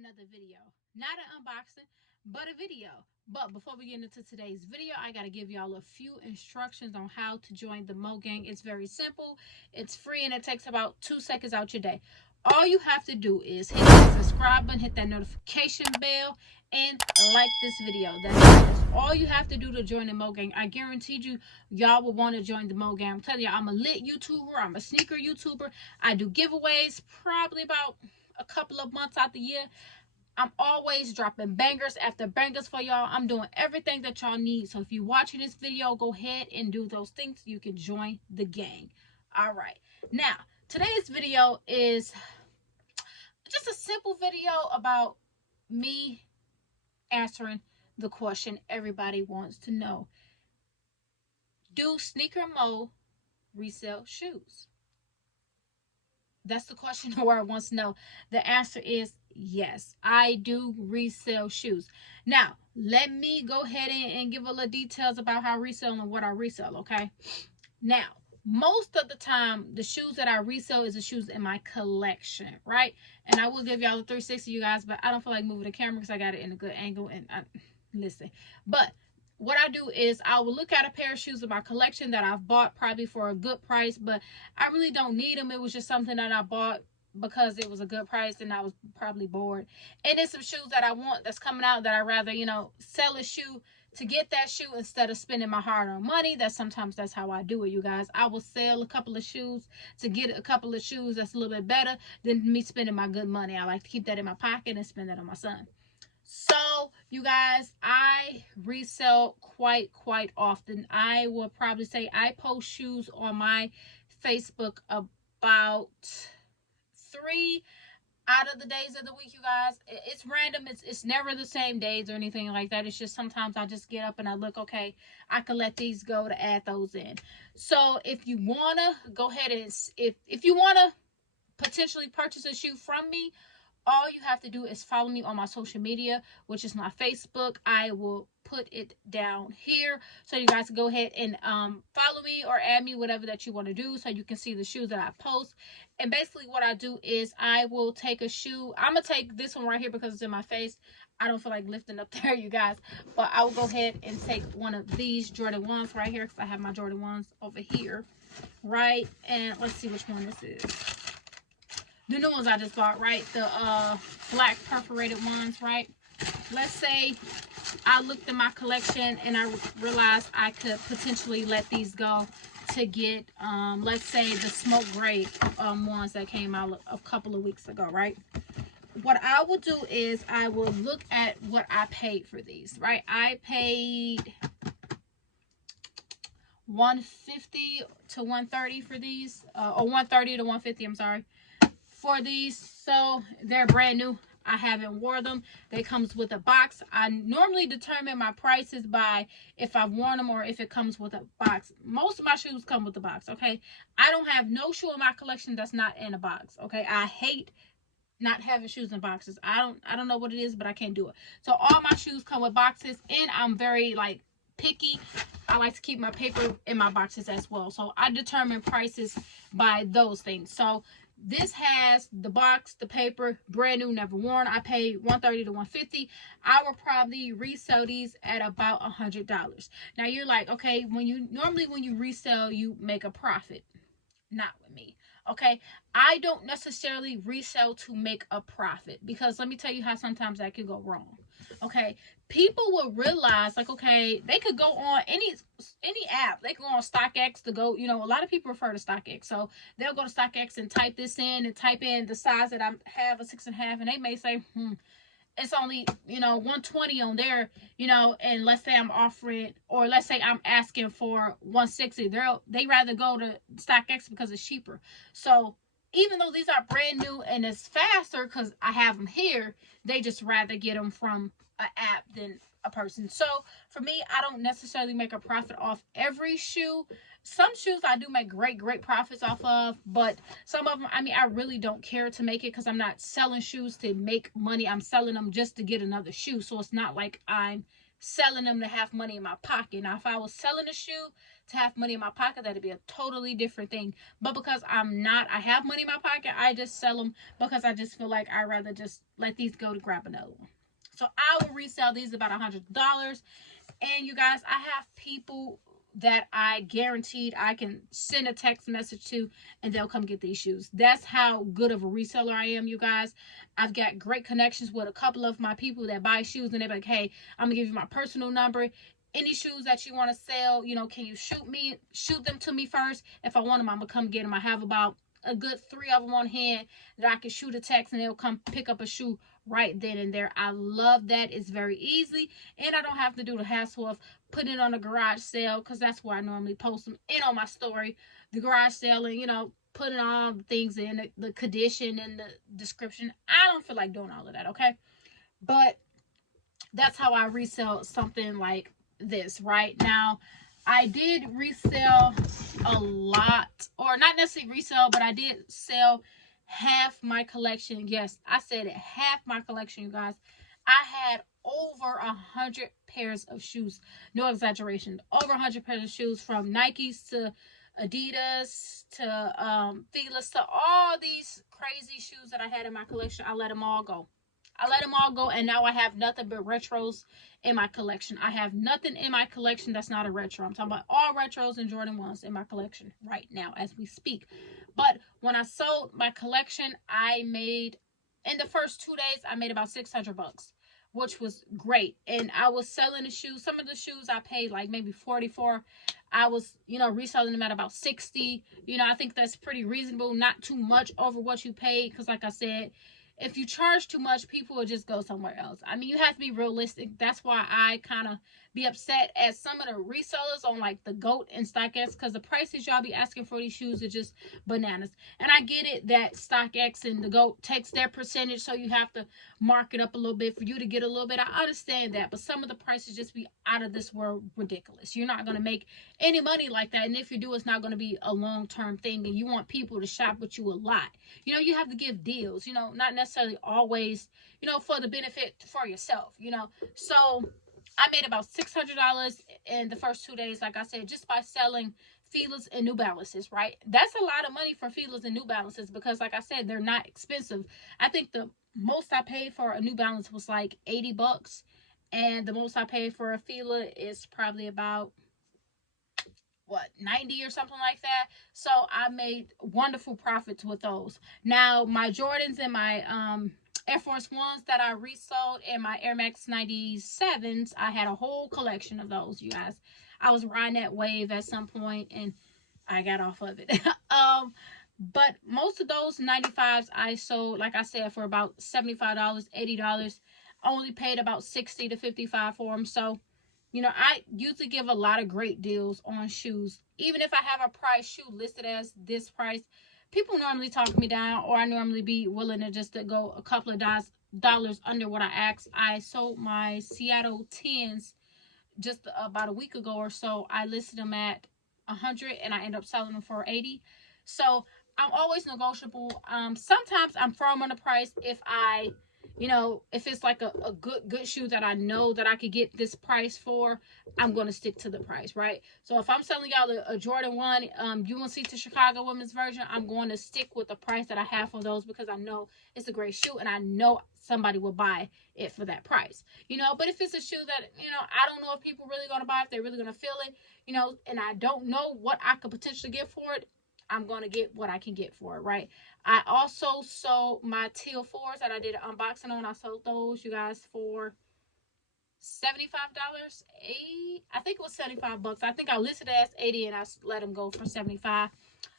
another video. Not an unboxing, but a video. But before we get into today's video, I got to give y'all a few instructions on how to join the Mo Gang. It's very simple. It's free and it takes about 2 seconds out your day. All you have to do is hit that subscribe button, hit that notification bell, and like this video. That's all you have to do to join the Mo Gang. I guarantee you, y'all will want to join the Mo Gang. I'm telling you, I'm a lit YouTuber. I'm a sneaker YouTuber. I do giveaways probably about a couple of months out the year. I'm always dropping bangers after bangers for y'all. I'm doing everything that y'all need. So if you're watching this video, go ahead and do those things so you can join the gang. All right. Now, today's video is just a simple video about me answering the question everybody wants to know. Do Sneaker Mo resell shoes? That's the question the world wants to know. The answer is yes, I do resell shoes. Now, let me go ahead and give a little details about how I resell and what I resell, okay? Now, most of the time, the shoes that I resell is the shoes in my collection, right? And I will give y'all a 360, you guys, but I don't feel like moving the camera because I got it in a good angle and listen. But what I do is I will look at a pair of shoes in my collection that I've bought probably for a good price, but I really don't need them. It was just something that I bought because it was a good price and I was probably bored. And it's some shoes that I want that's coming out that I rather, sell a shoe to get that shoe instead of spending my hard-earned money. Sometimes that's how I do it, you guys. I will sell a couple of shoes to get a couple of shoes that's a little bit better than me spending my good money. I like to keep that in my pocket and spend that on my son. So, you guys, I resell quite often. I will probably say I post shoes on my Facebook about 3 out of the days of the week, you guys. It's random. It's never the same days or anything like that. It's just sometimes I just get up and I look, okay, I can let these go to add those in. So, if you want to go ahead and, if you want to potentially purchase a shoe from me, all you have to do is follow me on my social media, which is my Facebook. I will put it down here so you guys can go ahead and follow me or add me, whatever that you want to do, so you can see the shoes that I post. And basically what I do is I will take a shoe. I'm going to take this one right here because it's in my face. I don't feel like lifting up there, you guys. But I will go ahead and take one of these Jordan 1s right here because I have my Jordan 1s over here, right? And let's see which one this is. The new ones I just bought, right? The black perforated ones, right? Let's say I looked at my collection and I realized I could potentially let these go to get, let's say, the smoke gray ones that came out a couple of weeks ago, right? What I will do is I will look at what I paid for these, right? I paid $150 to $130 for these, or $130 to $150, I'm sorry, for these. So they're brand new. I haven't worn them. They comes with a box. I normally determine my prices by if I've worn them or if it comes with a box. Most of my shoes come with a box, okay? I don't have no shoe in my collection that's not in a box, okay? I hate not having shoes in boxes. I don't know what it is, but I can't do it. So all my shoes come with boxes, and I'm very picky. I like to keep my paper in my boxes as well. So I determine prices by those things. So this has the box, the paper, brand new, never worn. I paid $130 to $150. I will probably resell these at about $100. Now you're like, okay, when you resell, you make a profit. Not with me. Okay, I don't necessarily resell to make a profit, because let me tell you how sometimes that can go wrong. Okay, people will realize, okay, they could go on any app. They can go on StockX to go, a lot of people refer to StockX. So they'll go to StockX and type this in and type in the size that I have, a 6.5, and they may say, it's only, 120 on there, and let's say I'm offering, or let's say I'm asking for 160. They rather go to StockX because it's cheaper. So even though these are brand new and it's faster because I have them here, they just rather get them from an app than a person. So for me, I don't necessarily make a profit off every shoe. Some shoes I do make great profits off of, but some of them, I really don't care to make it because I'm not selling shoes to make money. I'm selling them just to get another shoe. So it's not like I'm selling them to have money in my pocket. Now, if I was selling a shoe to have money in my pocket, that'd be a totally different thing. But because I'm not, I have money in my pocket, I just sell them because I just feel like I'd rather just let these go to grab another one. So I will resell these about $100. And you guys, I have people that I guaranteed I can send a text message to and they'll come get these shoes. That's how good of a reseller I am, you guys. I've got great connections with a couple of my people that buy shoes, and they're like, hey, I'm gonna give you my personal number. Any shoes that you want to sell, you know, can you shoot them to me first? If I want them, I'm gonna come get them. I have about a good 3 of them on hand that I can shoot a text and they'll come pick up a shoe right then and there. I love that. It's very easy, and I don't have to do the hassle of putting it on a garage sale, because that's where I normally post them, and on my story, the garage sale, and, you know, putting all the things in the condition and the description. I don't feel like doing all of that, okay? But that's how I resell something like this. Right now, I did resell a lot, or not necessarily resell, but I did sell half my collection. Yes, I said it, half my collection, you guys. I had over 100 pairs of shoes. No exaggeration. Over 100 pairs of shoes, from Nikes to Adidas to Fila's, to all these crazy shoes that I had in my collection. I let them all go. I let them all go, and now I have nothing but retros in my collection. I have nothing in my collection that's not a retro. I'm talking about all retros and Jordan 1s in my collection right now as we speak. But when I sold my collection, I made, in the first 2 days, I made about $600, which was great. And I was selling the shoes. Some of the shoes I paid like maybe $40 for. I was, you know, reselling them at about $60. You know, I think that's pretty reasonable. Not too much over what you paid, because like I said, if you charge too much, people will just go somewhere else. I mean, you have to be realistic. That's why I kind of be upset at some of the resellers on like the GOAT and StockX, because the prices y'all be asking for these shoes are just bananas. And I get it that StockX and the GOAT takes their percentage, so you have to mark it up a little bit for you to get a little bit. I understand that, but some of the prices just be out of this world ridiculous. You're not going to make any money like that, and if you do, it's not going to be a long-term thing, and you want people to shop with you a lot. You know, you have to give deals, you know, not necessarily always, you know, for the benefit for yourself, you know. So I made about $600 in the first 2 days, like I said, just by selling Fila's and New Balances, right? That's a lot of money for Fila's and New Balances, because like I said, they're not expensive. I think the most I paid for a New Balance was like $80, and the most I paid for a Fila is probably about, what, 90 or something like that. So I made wonderful profits with those. Now my Jordans and my Air Force Ones that I resold, and my Air Max 97s, I had a whole collection of those, you guys. I was riding that wave at some point and I got off of it. But most of those 95s I sold, like I said, for about $75, $80. I only paid about $60 to $55 for them. So, you know, I usually give a lot of great deals on shoes. Even if I have a price shoe listed as this price, people normally talk me down, or I normally be willing to just to go a couple of dollars under what I asked. I sold my Seattle 10s just about a week ago or so. I listed them at 100 and I ended up selling them for 80. So I'm always negotiable. Sometimes I'm firm on the price if I, you know, if it's like a good shoe that I know that I could get this price for, I'm going to stick to the price, right? So if I'm selling y'all a Jordan 1 UNC to Chicago women's version, I'm going to stick with the price that I have for those, because I know it's a great shoe and I know somebody will buy it for that price, you know. But if it's a shoe that, you know, I don't know if people really going to buy, if they're really going to feel it, you know, and I don't know what I could potentially get for it, I'm going to get what I can get for it, right? I also sold my teal 4s that I did an unboxing on. I sold those, you guys, for $75. I think it was $75. I think I listed it as 80 and I let them go for 75.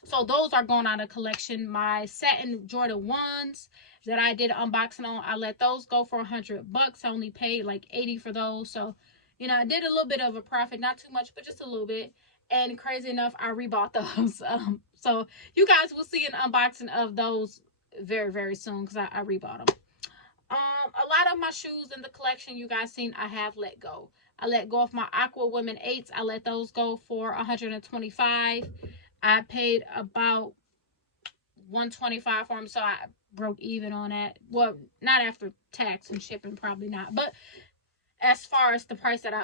So those are going out of collection. My satin Jordan 1s that I did an unboxing on, I let those go for $100. I only paid like 80 for those. So, you know, I did a little bit of a profit, not too much, but just a little bit. And crazy enough, I rebought those. So you guys will see an unboxing of those very, very soon, because I rebought them. A lot of my shoes in the collection you guys seen, I have let go. I let go of my Aqua Women 8s. I let those go for $125. I paid about $125 for them, so I broke even on that. Well, not after tax and shipping, probably not. But as far as the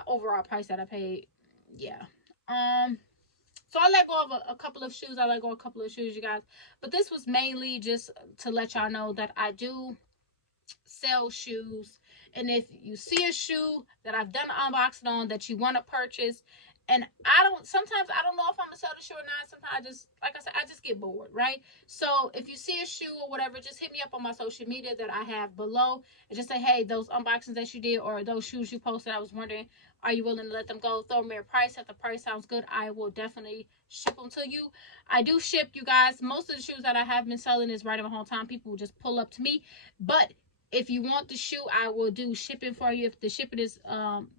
overall price that I paid. Yeah. So I let go of a couple of shoes. I let go of a couple of shoes, you guys. But this was mainly just to let y'all know that I do sell shoes. And if you see a shoe that I've done an unboxing on that you want to purchase, and sometimes I don't know if I'm gonna sell the shoe or not. Sometimes like I said, I just get bored, right? So if you see a shoe or whatever, just hit me up on my social media that I have below and just say, hey, those unboxings that you did or those shoes you posted, I was wondering, are you willing to let them go? Throw me a price. If the price sounds good, I will definitely ship them to you. I do ship, you guys. Most of the shoes that I have been selling is right at my hometown. People will just pull up to me. But if you want the shoe, I will do shipping for you. If the shipping is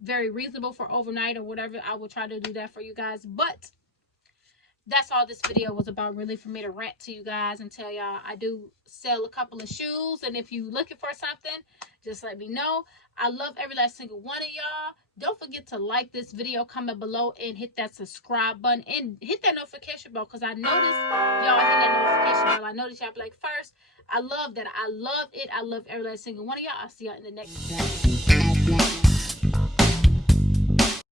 very reasonable for overnight or whatever, I will try to do that for you guys. But that's all this video was about, really, for me to rant to you guys and tell y'all I do sell a couple of shoes. And if you looking for something, just let me know. I love every last single one of y'all. Don't forget to like this video, comment below, and hit that subscribe button and hit that notification bell, because I noticed y'all hit that notification bell. I noticed y'all be like, first, I love that. I love it. I love every last single one of y'all. I'll see y'all in the next video.